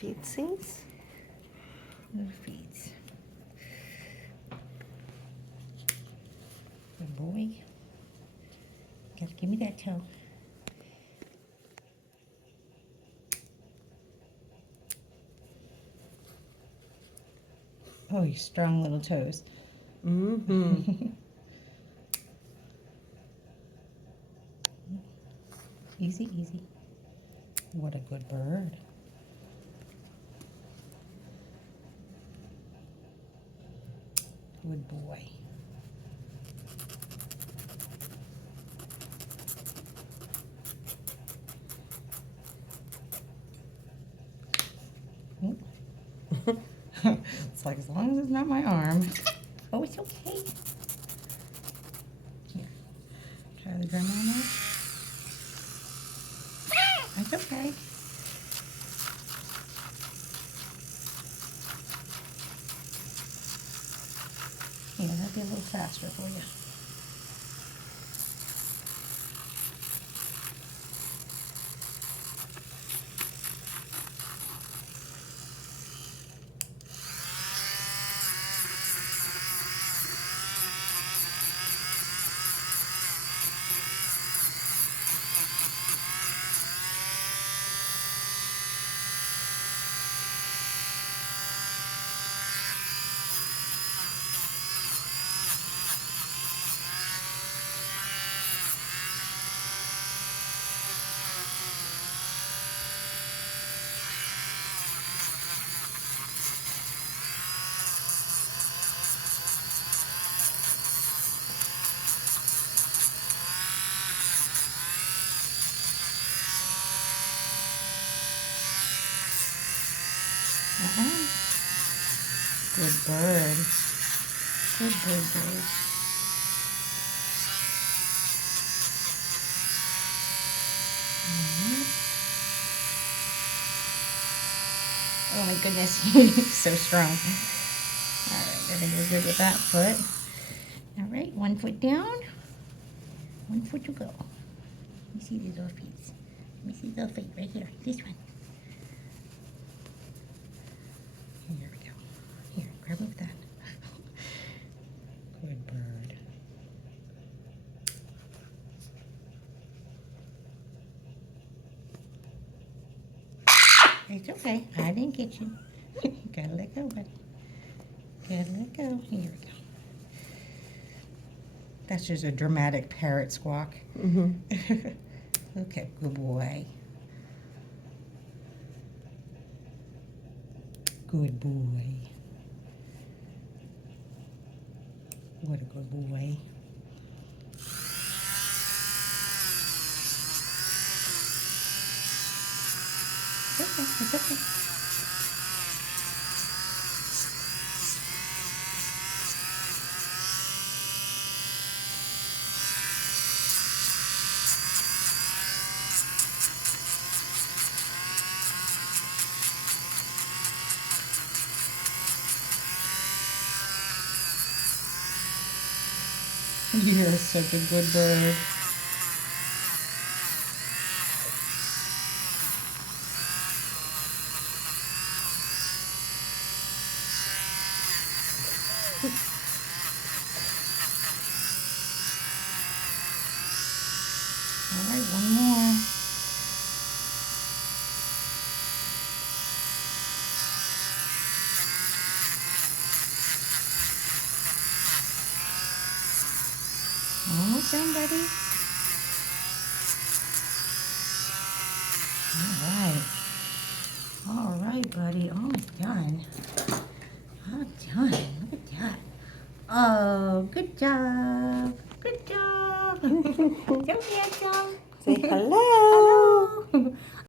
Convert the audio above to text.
feetsies. Little feet. Good boy. Gotta give me that toe. Oh, you strong little toes. Mm-hmm. Easy, easy. What a good bird. Good boy. It's like, as long as it's not my arm. Oh, it's okay. Here, try the drum on there. It's okay. Yeah, that'll be a little faster for you. Good bird. Good bird. Oh my goodness, you're so strong. All right, I think we're good with that foot. All right, 1 foot down, 1 foot to go. Let me see these little feet. Let me see the little feet right here. This one. Here we go. Here, grab with that. Good bird. It's okay. I didn't get you. Gotta let go, buddy. Gotta let go. Here we go. That's just a dramatic parrot squawk. Mm-hmm. Okay, good boy. Good boy. What a good boy. It's okay, it's okay. You're such a good bird. All right, one more. Almost done, buddy. All right, buddy. Almost done. All done. Look at that. Oh, good job. Good job. So handsome. Say hello. Hello.